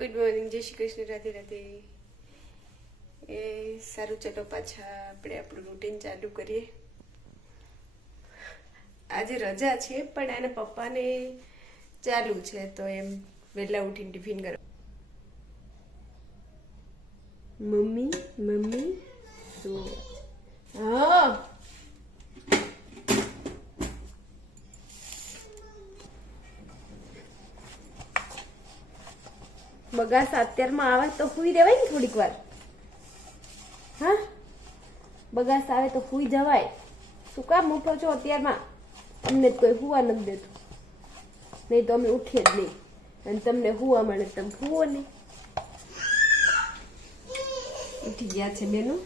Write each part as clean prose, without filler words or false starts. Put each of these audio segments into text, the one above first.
Good morning, જય શ્રી કૃષ્ણ, રાધે રાધે. એ સારું, ચલો પાછા આપણે આપણું રૂટીન ચાલુ કરીએ. આજે રજા છે પણ આના પપ્પાને ચાલુ છે તો એમ વહેલા ઉઠીને ટિફિન કરો. મમ્મી મમ્મી તો હા બગાસ અત્યારમાં આવે તો સુઈ રહેવાય ને થોડીક વાર. હા, બગાસ આવે તો સુઈ જવાય. શું કામ ઉઠો છો અત્યારમાં? અમને કોઈ હુવા નથી દેતું, નહીં તો અમે ઉઠીએ જ નહીં. અને તમને હુવા મળે તમે હુવો નહીં. ઉઠી ગયા છે બેનું.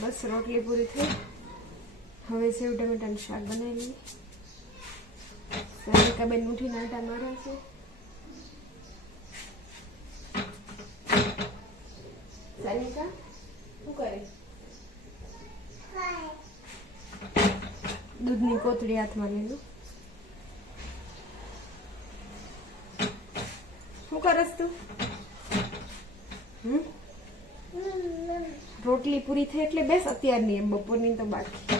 બસ રોટલી પૂરી થઈ. હવે સેવ ટમેટાનું શાક બનાવી લઈએ. સાનિકા બેન ઉઠીને આટા મારે છે. સાનિકા શું કરે? દૂધની કોથળી હાથમાં લીધું. શું કરસ તું? રોટલી પૂરી થઈ એટલે બેસ. અત્યારની એમ બપોરની તો બાકી.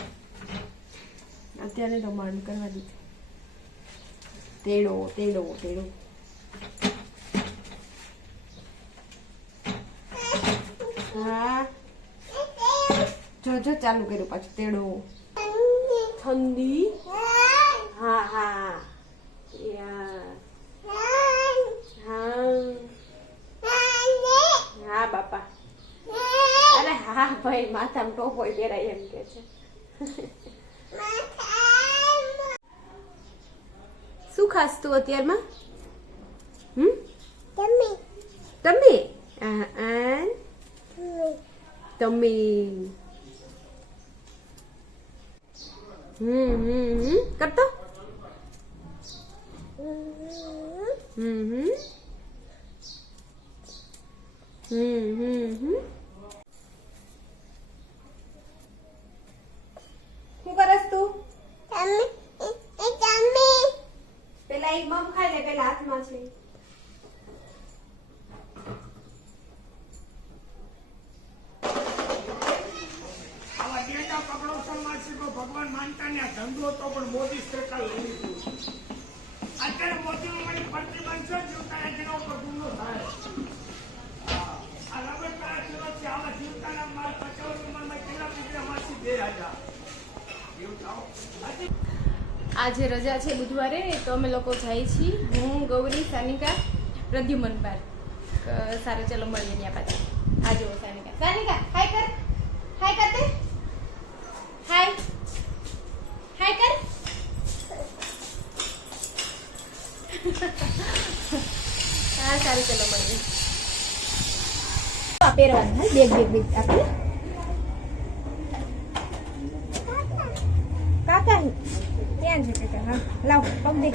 અત્યારે તો માંડ કરવા દીધી. તેડો તેડો તેડો. હા જો ચાલુ કર્યું પાછું. તેડો ઠંડી. હા હા હા બાપા. અરે હા ભાઈ, માથામાં ટોપોય પહેરાય એમ કે છે. શું ખાસ તું અત્યારમાં? તમે કરતો. શું કરસ તું? પેલા એક મમ ખાઈ લે. પેલા હાથમાં છે. ભગવાન માનતા ને ધંધો તો પણ મોદી સરકાર લઈ લીધું. અત્યારે મોદી મારી પ્રતિબંધ છે. જીવતા જેના ઉપર ગુનો થાય. આ રબડતા છે. આવા જીવતાના માલ 50 ઉંમરમાં કેટલા પીકડા માંથી 2000 આજે રજા છે બુધવારે, તો અમે લોકો જાય છીએ. હું, ગૌરી, સાનિકા, પ્રદ્યુમન પાર્ક. સારું, ચલો મળીએ ત્યાં પાછા. આ જુઓ સાનિકા. સાનિકા હાય કર. હાય કરતે. હાય હાય કર. હા સારું, ચલો મળીએ. પહેરવાનું બેગ આપણે કાકા ત્યાં છે કાકા. હા લાવ પગ દે.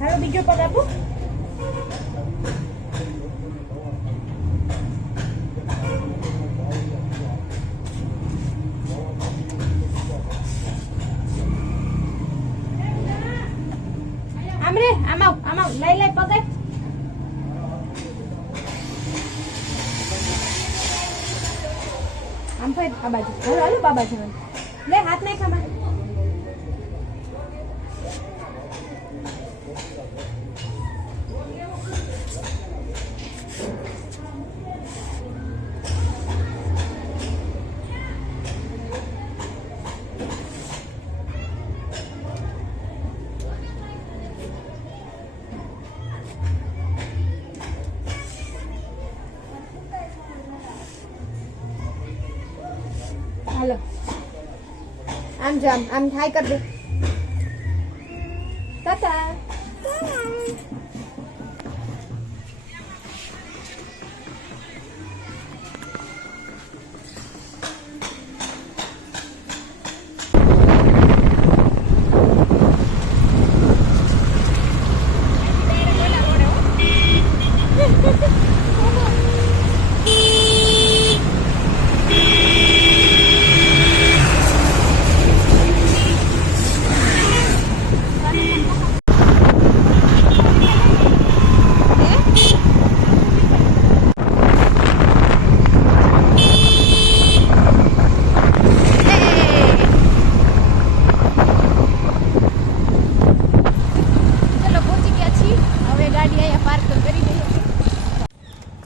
હાલો બીજો પગ આપો. આમ રે આમ આવ લઈ પગ. આમ ભાઈ આ બાજુ. હાલો હાલો બાબા છે. લે હાથ નાખ આમાં. હાલો આમ જામ આમ હાય કર દે. તાતા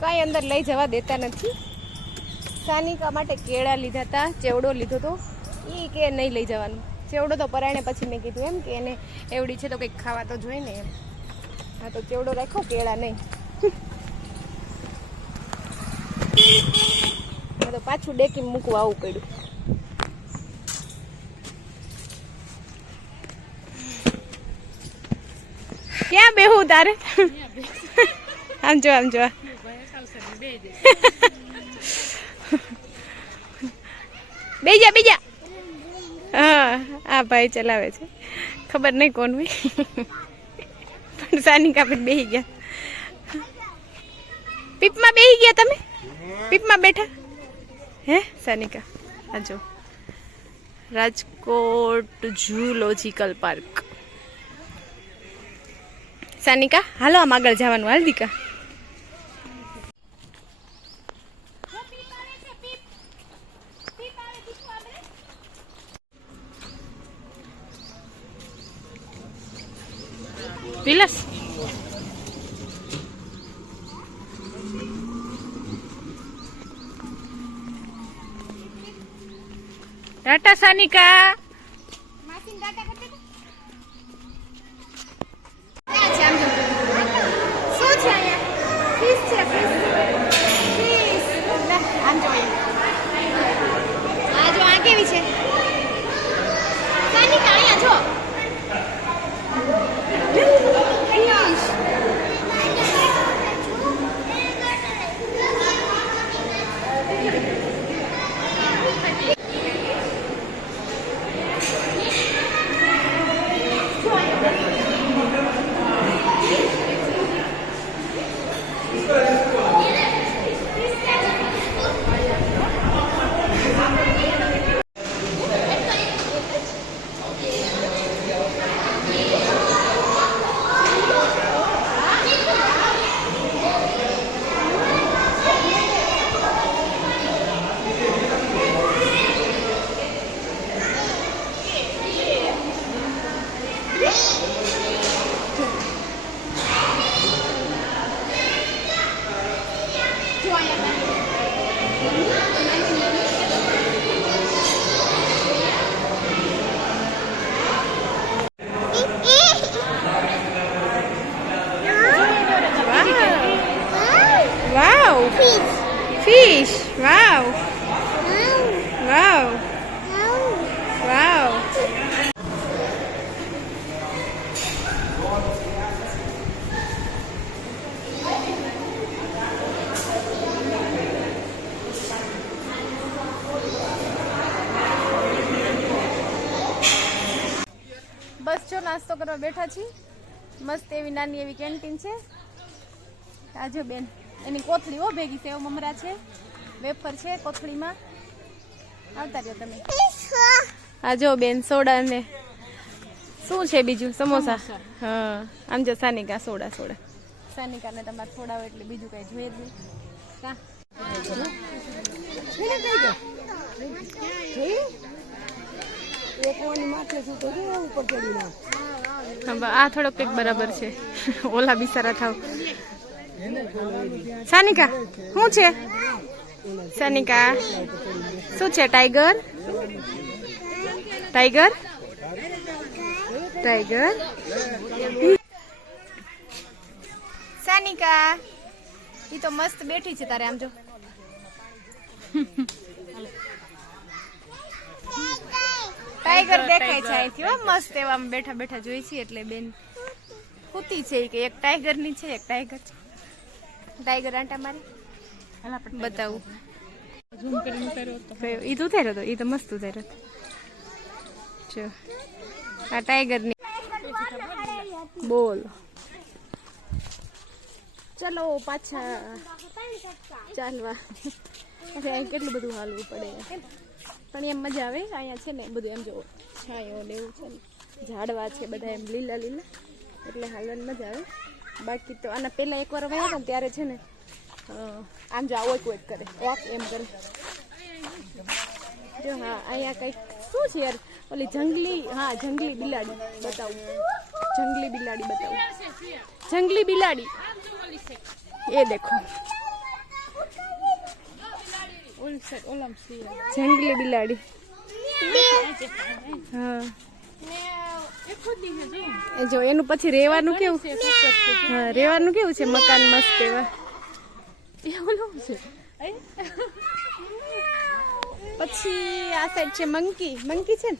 કાંઈ અંદર લઈ જવા દેતા નથી. સાનિકા માટે કેળા લીધા હતા, ચેવડો લીધો હતો, એ કે નહીં લઈ જવાનું. ચેવડો તો પરાયણે પછી મેં કીધું એમ કે એને એવડી છે તો કંઈક ખાવા તો જોઈએ ને એમ. હા તો ચેવડો રાખો, કેળા નહીં. તો પાછું ડેકી મૂકવા આવવું પડ્યું. ક્યાં બેહું તારે? આમ જો આમ જો. બેજા બીજા. હા આ ભાઈ ચલાવે છે, ખબર નહીં કોણ હોય, પણ સાનિકા પર બેહી ગયા. પીપમાં બેહી ગયા તમે? પીપમાં બેઠા હે સાનિકા? આ જો રાજકોટ ઝૂલોજિકલ પાર્ક. સાનિકા હાલો આમ આગળ જવાનું. હાલ દીકા. વિલાસ Tata સાનિકા. Fish. Wow. Wow. Wow. બસ જો નાસ્તો કરવા બેઠા છીએ. મસ્ત એવી નાની એવી કેન્ટીન છે. આજો બેન એની કોથળી હો ભેગી સેવ મમરા છે, વેફર છે કોથળીમાં. આવતા રહ્યો તમે. આ જો બેન સોડા ને શું છે બીજું? સમોસા. હા આમ જો સાનિકા સોડા. સાનિકા ને તમારે સોડા એટલે બીજું કઈ જોઈએ જ નહીં. આ થોડોક કંઈક બરાબર છે. ઓલા બિચારા થાવ. સાનિકા શું છે? સાનિકા શું છે? ટાઈગર. સાનિકા ઈ તો મસ્ત બેઠી છે તારે. આમ જો ટાઈગર દેખાય છે અહીંથી. હો મસ્ત એવા બેઠા બેઠા જોઈ છે. એટલે બેન કૂતી છે કે એક ટાઈગર ની છે, એક ટાઈગર છે. ટાઈગર આંટા મારી બતાવું. ઈ તો ઉતાર્યો હતો, ઈ તો મસ્ત ઉતાર્યો હતો. જો આ ટાઈગર ની બોલ. ચલો પાછા ચાલવા. કેટલું બધું હાલવું પડે પણ એમ મજા આવે. અહીંયા છે ને બધું એમ જો છાંયો ને એવું છે ને, ઝાડવા છે બધા એમ લીલા એટલે હાલવાની મજા આવે. બાકી તો આના પહેલા એકવાર વયા હતા ને ત્યારે છે ને આમ જો આવો કોઈ કરે વોક એમ કરે. જો હા અહીંયા કંઈક શું છે યાર ઓલી જંગલી. હા જંગલી બિલાડી બતાવું. જંગલી બિલાડી એ દેખો જંગલી બિલાડી. હા એ જો એનું પછી રેવાનું કેવું? હા રેવાનું કેવું છે? મકાન મસ્ત એવા. પછી આ સાઈડ છે મંકી. મંકી છે ને?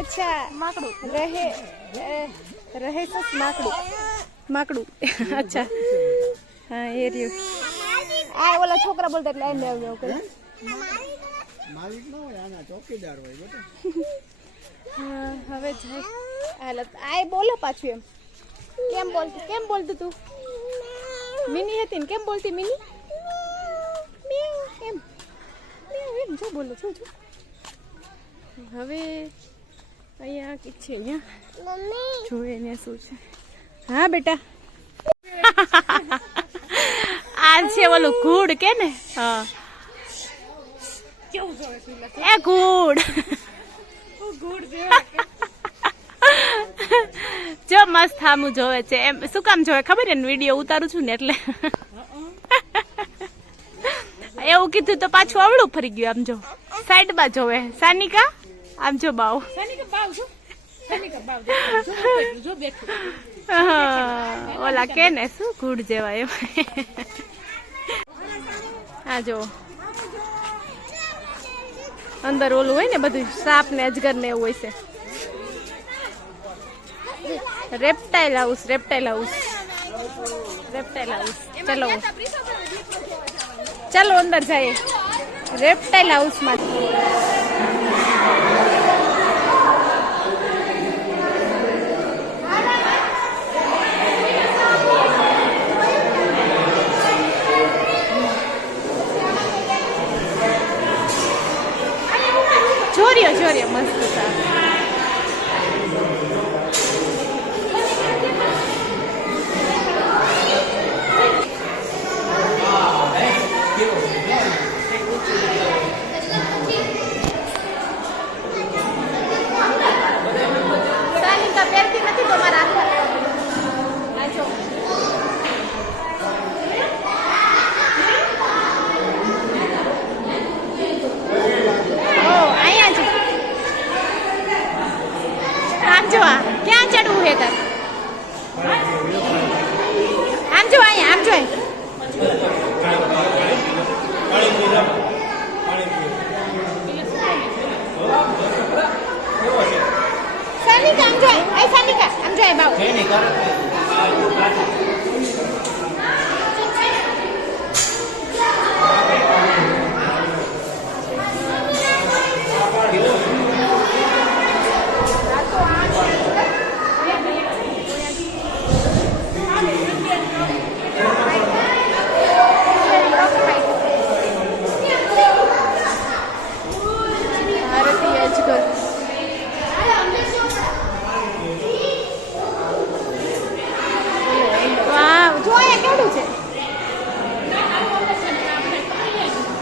અચ્છા માકડું રહે સસ માકડું. માકડું અચ્છા હા એ રહ્યું. આ ઓલા છોકરા બોલતા એટલે આઈને આવ્યો કરે. માલિક ન હોય, આના ચોકીદાર હોય બેટા. હા હવે જાય હાલત આ બોલે પાછું એમ. કેમ બોલતું તું? મિની હતી ને કેમ બોલતી મિની? એમ એમ જો બોલે જો. હવે અહીંયા કઈક છે અહીંયા જોઈએ ને શું છે. હા બેટા આ છે ઓલું ઘૂડ કે ને? હા એ ઘૂડ જો મસ્ત થામું જોવે છે. એમ શું કામ જોવે ખબર ને? વિડીયો ઉતારું છું ને એટલે. એવું કીધું તો પાછું અવળું ફરી ગયું. આમ જો સાઈડમાં જોવે. સાનિકા આમ જો બાવ. ઓલા કે ને શું ઘૂડ જેવા એમ. આ જો અંદર ઓલું હોય ને બધું સાપ ને અજગર ને એવું હોય છે. Reptile house. ચલો ચાલો અંદર જઈએ રેપ્ટાઇલ હાઉસ માં. જોરિયો મસ્ત હતા. સાનિકા પહેરતી નથી તો મારા હાથ જો. જો ક્યાં ચડવું હે તાર? આમ જો અહીંયા આમ જો. સાનિકા આમ જો. સાનિકા આમ જો બાવ.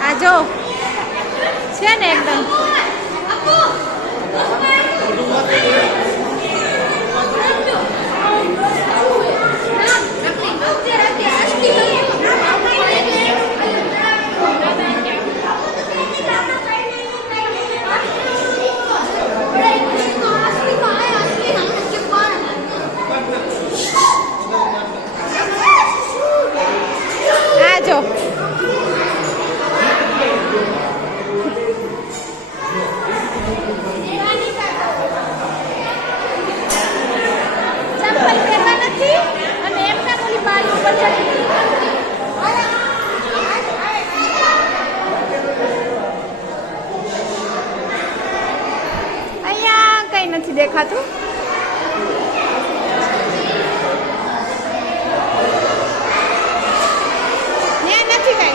આ જો છે ને એકદમ. આ જો અહીંયા કઈ નથી દેખાતું. નથી કઈ.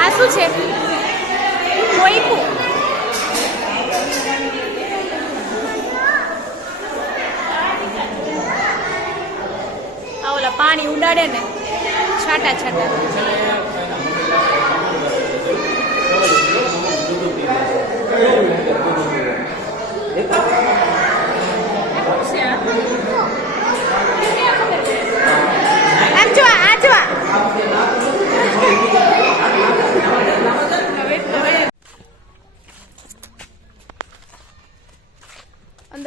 આ શું છે? કોઈપું. આ ઓલા પાણી ઉડાડે ને છાટા છાટા.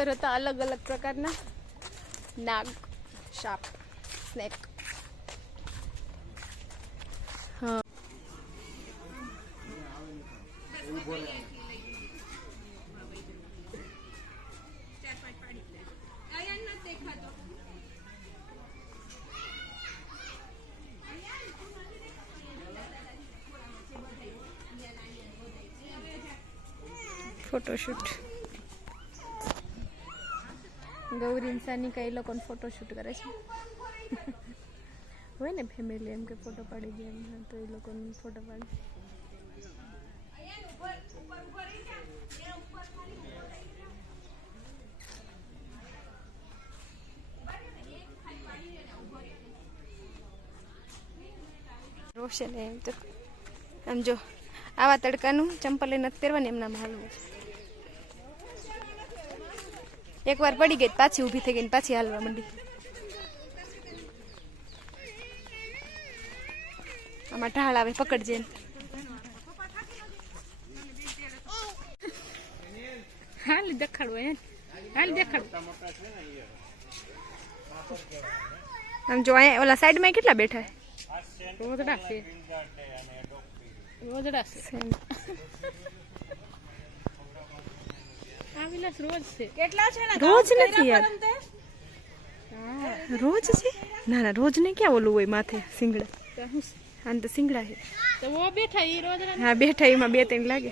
અંદર હતા અલગ અલગ પ્રકારના નાગ, સાપ, સ્નેક. હા ફોટોશૂટ. ગૌરી સાનિકા એ લોકોને ફોટોશૂટ કરે છે. હોય ને ફેમિલી એમ કે ફોટો પાડી દે એમ, તો એ લોકોને ફોટો પાડી. રોશન એમ તો આમ જો આવા તડકાનું ચંપલ નથી પહેરવાની, એમના હાલવું. એકવાર પડી ગઈ પાછી ઊભી થઈ ગઈ ને પાછી હાલવા માંડી. આમાં ઢાળ આવે, પકડજે. હાલ દેખાડવો હે, હાલ દેખાડ. આમ જો અહીંયા ઓલા સાઈડમાં કેટલા બેઠા રોજડા છે, રોજડા છે. રોજ છે કેટલા છે ને, રોજ નથી યાર. રોજ છે ના ના, રોજ ને ક્યાં ઓલું હોય માથે સિંગડા. હા તો સિંગડા છે તો વો બેઠા ઈ રોજ. હા બેઠા એમાં 2-3 લાગે.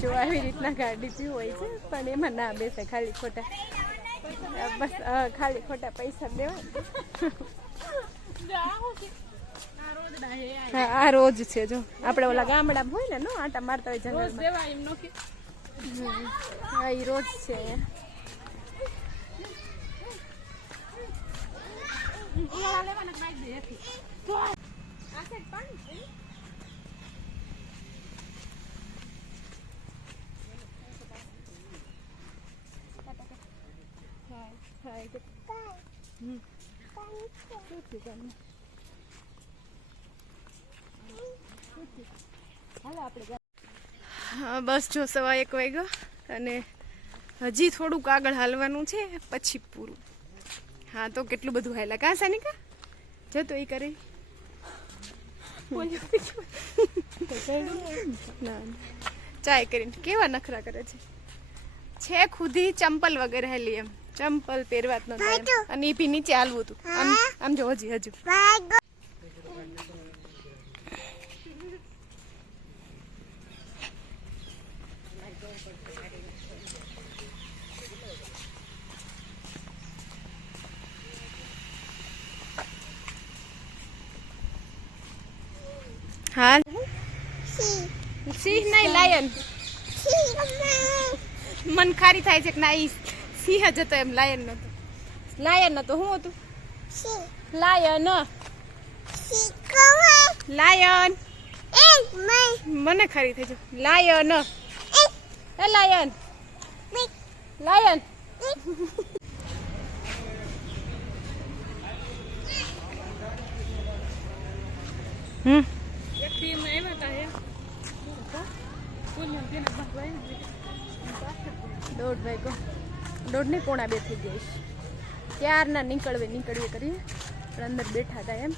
જો આવી રીતના ગાડી પી હોય છે, પણ એમાં ના બેસે, ખાલી ખોટા બસ ખાલી ખોટા પૈસા દેવા. હા આ રોજ છે. જો આપણે ઓલા ગામડામાં હોય ને નો આટા મારતા હોય જંગલમાં, હા એ રોજ છે. હા બસ જો 1:15 વાગ્યો અને હજી થોડુંક આગળ હાલવાનું છે પછી પૂરું. હા તો કેટલું બધું હાલ્યા કા સાનિકા, જો તો એ કરે. ચાય કરીને કેવા નખરા કરે છે. ખુદી ચંપલ વગેરે હેલી એમ, ચંપલ પહેરવા જ નતા અને એ ભી નીચે હાલવું હતું. આમ જો હજી હજુ હા સિંહ નહીં લાયન. મન ખારી થાય છે કે ના ઈ સિંહ જ હતો એમ, લાયન નતો. લાયન નતો, શું હતું? લાયન. લાયન મને ખારી થઈ છે. લાયન એ લાયન લાયન. દોઢ વાગ્યો, 1:30 પોણા 2 થઈ જઈશ. ક્યારના નીકળીએ કરીએ, પણ અંદર બેઠા હતા એમ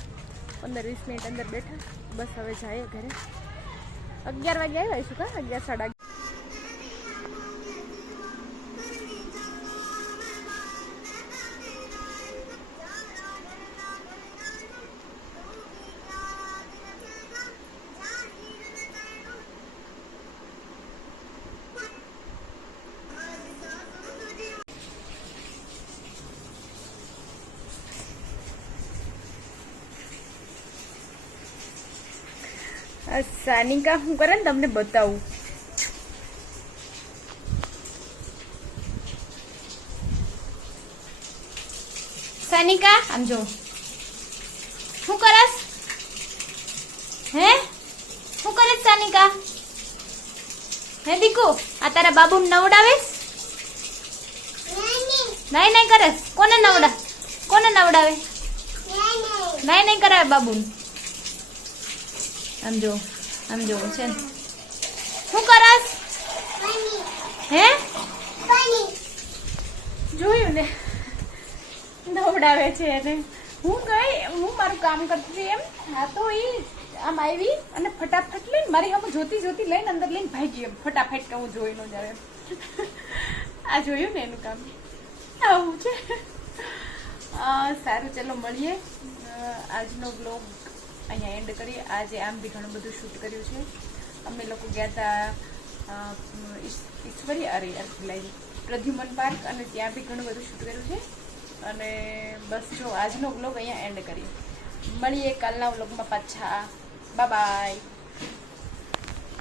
15-20 મિનિટ અંદર બેઠા. બસ હવે જાય ઘરે. 11 વાગે આવ્યા છું કા, 11 સાડા 11. સાનિકા શું કરે ને તમને બતાવું. સાનિકા આમ જો શું કરસ? હે શું કરે સાનિકા? હે દીકુ આ તારા બાબુ નવડાવેસ? નહીં કરસ. કોને નવડાવે? નહીં કરાવે બાબુ. આમ જો છે ને. શું કરસ હે જોયું ને નવડાવે છે એને. હું મારું કામ કરતી હતી એમ. હા તો એ આમ આવી અને ફટાફટ લઈને મારી હમ જોતી લઈને અંદર લઈને ભાગી એમ ફટાફટ કે હું જોઈ નો જ્યારે. આ જોયું ને એનું કામ આવું છે. સારું ચલો મળીએ. આજનો બ્લોગ અહીંયા એન્ડ કરીએ. આજે આમ બી ઘણું બધું શૂટ કર્યું છે. અમે લોકો ગયા હતા પ્રદ્યુમન પાર્ક અને ત્યાં બી ઘણું બધું શૂટ કર્યું છે. અને બસ જો આજનો બ્લોગ અહીંયા એન્ડ કરીએ. મળીએ કાલના બ્લોગમાં પાછા. બાય.